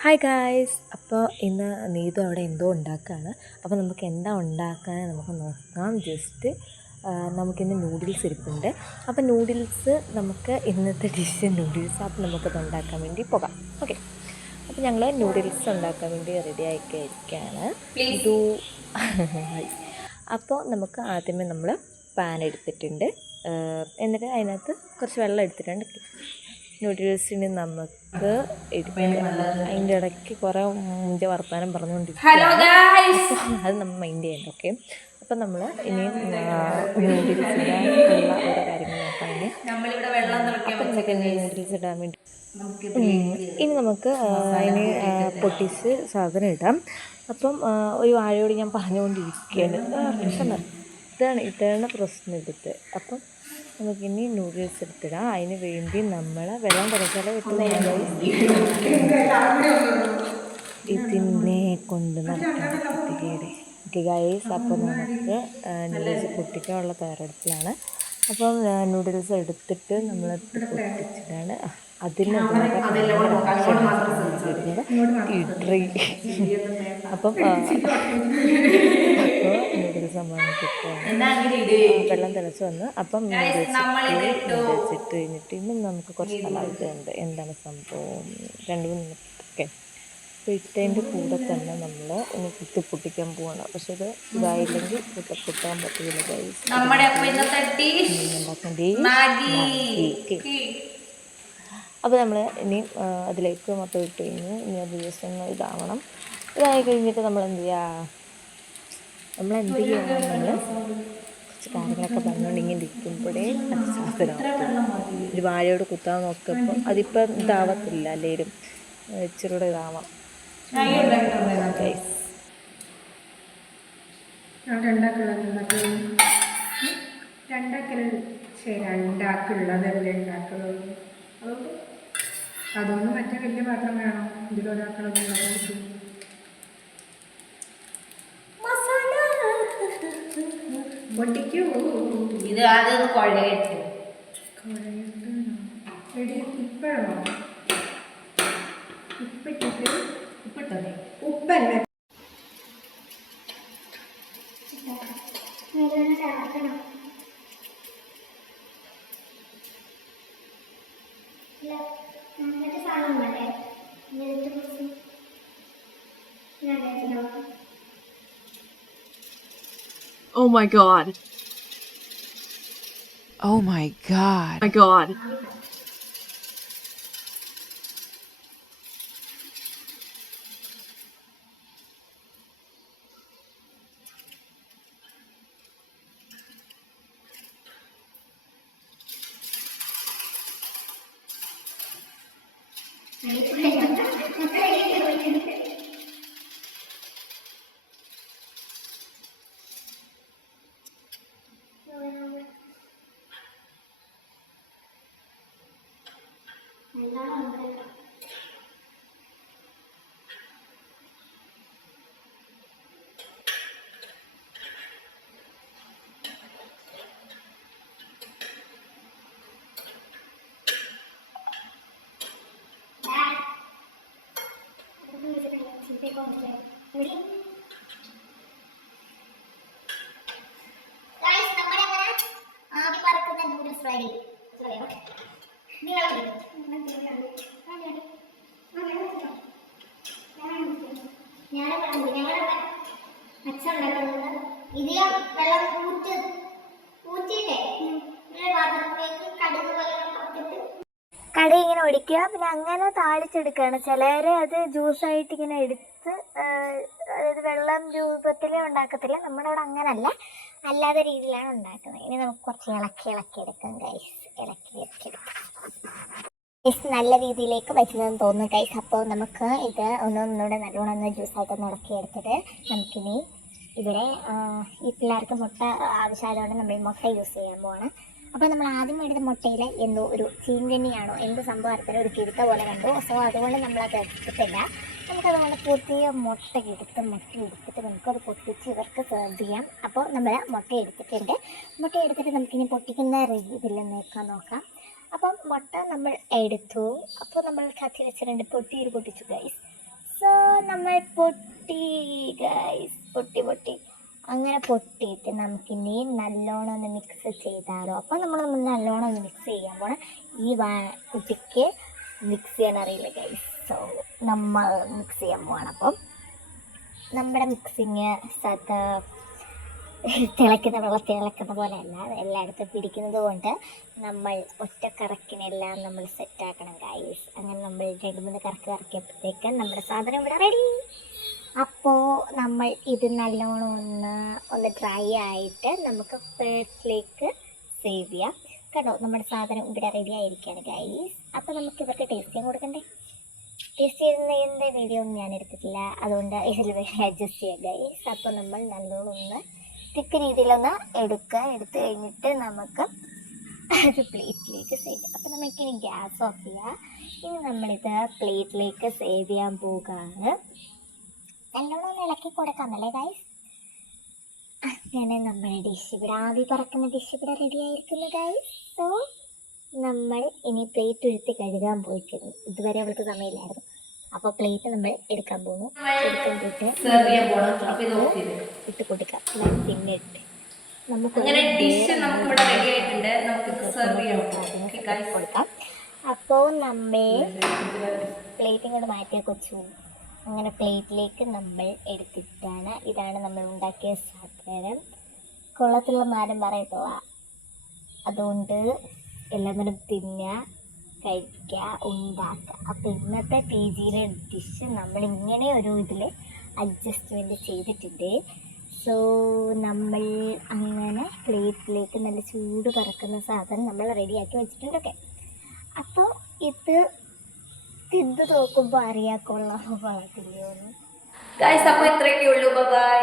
Hi guys. അപ്പോൾ ഇന്ന് നീതു അവിടെ എന്തോ ഉണ്ടാക്കുകയാണ്. അപ്പോൾ നമുക്ക് എന്താ ഉണ്ടാക്കാൻ നമുക്ക് നോക്കാം. ജസ്റ്റ് നമുക്കിന്ന് നൂഡിൽസ് ഇരിപ്പുണ്ട്. അപ്പോൾ നൂഡിൽസ് നമുക്ക് ഇന്നത്തെ ഡിഷ് നൂഡിൽസ്. അപ്പോൾ നമുക്കത് ഉണ്ടാക്കാൻ വേണ്ടി പോകാം. ഓക്കെ, അപ്പോൾ ഞങ്ങൾ നൂഡിൽസ് ഉണ്ടാക്കാൻ വേണ്ടി റെഡി ആയിക്കായിരിക്കുകയാണ്. ഇതു അപ്പോൾ നമുക്ക് ആദ്യമേ നമ്മൾ പാൻ എടുത്തിട്ടുണ്ട്. എന്നിട്ട് അതിനകത്ത് കുറച്ച് വെള്ളം എടുത്തിട്ടുണ്ട്. നൂഡിൽസിന് നമുക്ക് അതിൻ്റെ ഇടയ്ക്ക് കുറേ മുഞ്ച വർത്താനം പറഞ്ഞുകൊണ്ടിരിക്കും. അത് നമ്മൾ മൈൻഡ് ചെയ്യണ്ട. ഓക്കെ, അപ്പം നമ്മൾ ഇനിയും നൂഡിൽസിൻ്റെ ഉള്ള ഓരോ കാര്യങ്ങൾ നോക്കാം. അപ്പം നമുക്ക് നൂഡിൽസ് ഇടാൻ വേണ്ടി ഇനി നമുക്ക് അതിന് പൊട്ടിച്ച് സാധനം ഇടാം. അപ്പം ഒരു വാഴയോട് ഞാൻ പറഞ്ഞുകൊണ്ടിരിക്കുകയാണ്. ഇതാണ് പ്രശ്നം എടുത്ത്. അപ്പം നമുക്കിനി നൂഡിൽസ് എടുത്തിടാം. അതിന് വേണ്ടി നമ്മൾ വെള്ളം തിളച്ചാൽ ഇതിനെ കൊണ്ട് നടക്കണം കുട്ടികയുടെ. ഓക്കെ ഗൈസ്, അപ്പോൾ നമുക്ക് നൂഡിൽസ് പൊട്ടിക്കാനുള്ള തയ്യാറെടുപ്പിലാണ്. അപ്പം നൂഡിൽസ് എടുത്തിട്ട് നമ്മൾ പൊട്ടിച്ചിട്ടാണ് അതിന് ഇഡ്രി. അപ്പം നൂഡിൽസ് നമ്മൾ കിട്ടുകയാണ്. വെള്ളം തിളച്ച് വന്ന് അപ്പം നൂഡിൽസ് ഇട്ട് കഴിഞ്ഞിട്ട് ഇന്നും നമുക്ക് കുറച്ച് സ്ഥലമായിട്ടുണ്ട്. എന്താണ് സംഭവം 2-3 മിനിറ്റൊക്കെ അപ്പോൾ ഇട്ടതിൻ്റെ കൂടെ തന്നെ നമ്മൾ ഇനി പൊട്ടിക്കാൻ പോവാണ്. പക്ഷെ ഇത് ഇതായില്ലെങ്കിൽ പൊട്ടാൻ പറ്റില്ല ഗൈസ്. അപ്പോൾ നമ്മൾ ഇനി അതിലേക്ക് മൊത്തം ഇട്ട് കഴിഞ്ഞ് ഇനി അത് ജസ്റ്റ് ഒന്ന് ഇതാവണം. ഇതായി കഴിഞ്ഞിട്ട് നമ്മൾ എന്ത് ചെയ്യണം, നമ്മൾ കുറച്ച് കാര്യങ്ങളൊക്കെ പറഞ്ഞുകൊണ്ട് ഇങ്ങനെ ഇരിക്കുമ്പോഴേ അത് സാധനം ഒരു വാഴയോട് കുത്താൻ നോക്കുമ്പോൾ അതിപ്പം ഇതാവത്തില്ല. അല്ലേലും ഇച്ചിരി കൂടെ ഇതാവാം. രണ്ടാക്കുള്ളതല്ലേ ഉണ്ടാക്കുള്ളൂ. അതൊന്നും മറ്റേ വലിയ പാത്രം വേണം. ഇതിലൊരാക്കുള്ളത് പൊട്ടിക്കൂ. ഇത് ആദ്യം കുഴയിട്ട് ഇപ്പോഴോ ഉപ്പിട്ടിട്ട് ഉപ്പിട്ടേ ഉപ്പല്ലേ Oh my god. Oh my god. My god. ആദ്യം പറക്കുന്ന നൂഡിൽസ് ഫ്രൈ ഇതിൽ വെള്ളം ഊറ്റിയിട്ടേ പാത്രത്തിലേക്ക് കടുക് പോലെ കടുക് ഇങ്ങനെ ഒടിക്കുക. പിന്നെ അങ്ങനെ താളിച്ചെടുക്കുകയാണ്. ചിലർ അത് ജ്യൂസായിട്ട് ഇങ്ങനെ എടുത്ത്, അതായത് വെള്ളം രൂപത്തിൽ ഉണ്ടാക്കത്തില്ല. നമ്മുടെ അവിടെ അങ്ങനല്ല, അല്ലാത്ത രീതിയിലാണ് ഉണ്ടാക്കുന്നത്. ഇനി നമുക്ക് കുറച്ച് ഇളക്കി എടുക്കാം ഗൈസ്. ഇളക്കിയെടുക്കാം നല്ല രീതിയിലേക്ക് വെച്ചതെന്ന് തോന്നുന്നു ഗൈസ്. അപ്പോൾ നമുക്ക് ഇത് ഒന്നുകൂടെ നല്ലോണം ഒന്ന് ജ്യൂസായിട്ടൊന്ന് ഇളക്കിയെടുത്തിട്ട് നമുക്കിനി ഇവിടെ ഈ പിള്ളേർക്ക് മുട്ട ആവശ്യമായതുകൊണ്ട് നമ്മൾ മുട്ട യൂസ് ചെയ്യാൻ പോവാണ്. അപ്പോൾ നമ്മൾ ആദ്യം എടുത്ത മുട്ടയിൽ എന്തോ ഒരു ചീങ്കണ്ണിയാണോ എന്ത് സംഭവത്തിന് ഒരു കിഴുത്ത പോലെ കണ്ടു. സോ അതുകൊണ്ട് നമ്മളത് എടുത്തിട്ടില്ല. നമുക്കതുകൊണ്ട് പുതിയ മുട്ട എടുത്തിട്ട് നമുക്കത് പൊട്ടിച്ച് ഇവർക്ക് സെർവ് ചെയ്യാം. അപ്പോൾ നമ്മൾ മുട്ട എടുത്തിട്ട് നമുക്കിനി പൊട്ടിക്കുന്ന രീതിയിൽ നോക്കാം. അപ്പം മുട്ട നമ്മൾ എടുത്തു. അപ്പോൾ നമ്മൾ കത്തി വെച്ചിട്ടുണ്ട്, പൊട്ടിച്ചു ഗൈസ്. നമ്മൾ പൊട്ടി ഗൈസ്, പൊട്ടി അങ്ങനെ പൊട്ടിയിട്ട് നമുക്കിനി നല്ലോണം ഒന്ന് മിക്സ് ചെയ്താലോ. അപ്പോൾ നമ്മൾ നല്ലോണം ഒന്ന് മിക്സ് ചെയ്യാൻ പോണം. ഈ കുട്ടിക്ക് മിക്സ് ചെയ്യാൻ അറിയില്ല ഗൈസ്. സോ നമ്മൾ മിക്സ് ചെയ്യാൻ പോകണം. അപ്പം നമ്മുടെ മിക്സിങ് തിളയ്ക്കുന്ന പോലെയല്ല, എല്ലായിടത്തും പിടിക്കുന്നത് കൊണ്ട് നമ്മൾ ഒറ്റ കറക്കിനെല്ലാം നമ്മൾ സെറ്റാക്കണം ഗൈസ്. അങ്ങനെ നമ്മൾ 2-3 കറക്കിയപ്പോഴത്തേക്ക് നമ്മുടെ സാധനം ഇവിടെ റെഡി. അപ്പോൾ നമ്മൾ ഇത് നല്ലോണം ഒന്ന് ഡ്രൈ ആയിട്ട് നമുക്ക് പ്ലേറ്റിലേക്ക് സേവ് ചെയ്യാം. കണ്ടോ, നമ്മുടെ സാധനം ഇവിടെ റെഡി ആയിരിക്കുകയാണ് ഗൈസ്. അപ്പോൾ നമുക്ക് ഇവർക്ക് ടേസ്റ്റ് ചെയ്യാൻ കൊടുക്കണ്ടേ? ടേസ്റ്റ് ചെയ്യുന്ന വീഡിയോ ഒന്നും ഞാൻ എടുത്തിട്ടില്ല, അതുകൊണ്ട് ഇതിൽ അഡ്ജസ്റ്റ് ചെയ്യാം ഗൈസ്. അപ്പോൾ നമ്മൾ നല്ലോണം ഒന്ന് തിക്ക് രീതിയിലൊന്ന് എടുത്ത് കഴിഞ്ഞിട്ട് നമുക്ക് അത് പ്ലേറ്റിലേക്ക് സേവ് ചെയ്യാം. അപ്പോൾ നമുക്കിനി ഗ്യാസ് ഓഫ് ചെയ്യാം. ഇനി നമ്മളിത് പ്ലേറ്റിലേക്ക് സേവ് ചെയ്യാൻ പോകുകയാണ്. നല്ലോണം ഒന്ന് ഇളക്കി കൊടുക്കാമല്ലേ ഗൈസ്? അങ്ങനെ നമ്മുടെ ഡിഷ് ഇവിടെ, ആവി പറക്കുന്ന ഡിഷ് ഇവിടെ റെഡി ആയിരിക്കുന്നു ഗൈസ്. സോ നമ്മൾ ഇനി പ്ലേറ്റ് ഉരുത്തി കഴുകാൻ പോയിക്കുന്നു. ഇതുവരെ അവൾക്ക് സമയമില്ലായിരുന്നു. അപ്പോൾ പ്ലേറ്റ് നമ്മൾ എടുക്കാൻ പോകുന്നു. ഇട്ട് കൊടുക്കാം. പിന്നെ ഇട്ട് നമുക്ക് കൊടുക്കാം. അപ്പോൾ നമ്മെ പ്ലേറ്റും കൂടെ മാറ്റിയാൽ കൊച്ചു. അങ്ങനെ പ്ലേറ്റിലേക്ക് നമ്മൾ എടുത്തിട്ടാണ്. ഇതാണ് നമ്മൾ ഉണ്ടാക്കിയ സാധനം. കൊള്ളത്തുള്ള നാരം പറയത്തുള്ള. അതുകൊണ്ട് എല്ലാവരും തിന്നുക, കഴിക്കുക, ഉണ്ടാക്കുക. അപ്പോൾ ഇന്നത്തെ PGയുടെ ഡിഷ് നമ്മളിങ്ങനെ ഒരു ഇതിൽ അഡ്ജസ്റ്റ്മെൻറ്റ് ചെയ്തിട്ടുണ്ട്. സോ നമ്മൾ അങ്ങനെ പ്ലേറ്റിലേക്ക് നല്ല ചൂട് പറക്കുന്ന സാധനം നമ്മൾ റെഡിയാക്കി വെച്ചിട്ടുണ്ടൊക്കെ. അപ്പോൾ ഇത് തിന്ന് നോക്കുമ്പോൾ അറിയാൻ കൊള്ളാമോ കൊള്ളത്തില്ലയോ എന്ന്. ഗൈസ്, അപ്പോൾ ഇത്രയൊക്കെ ഉള്ളൂ. ബൈ.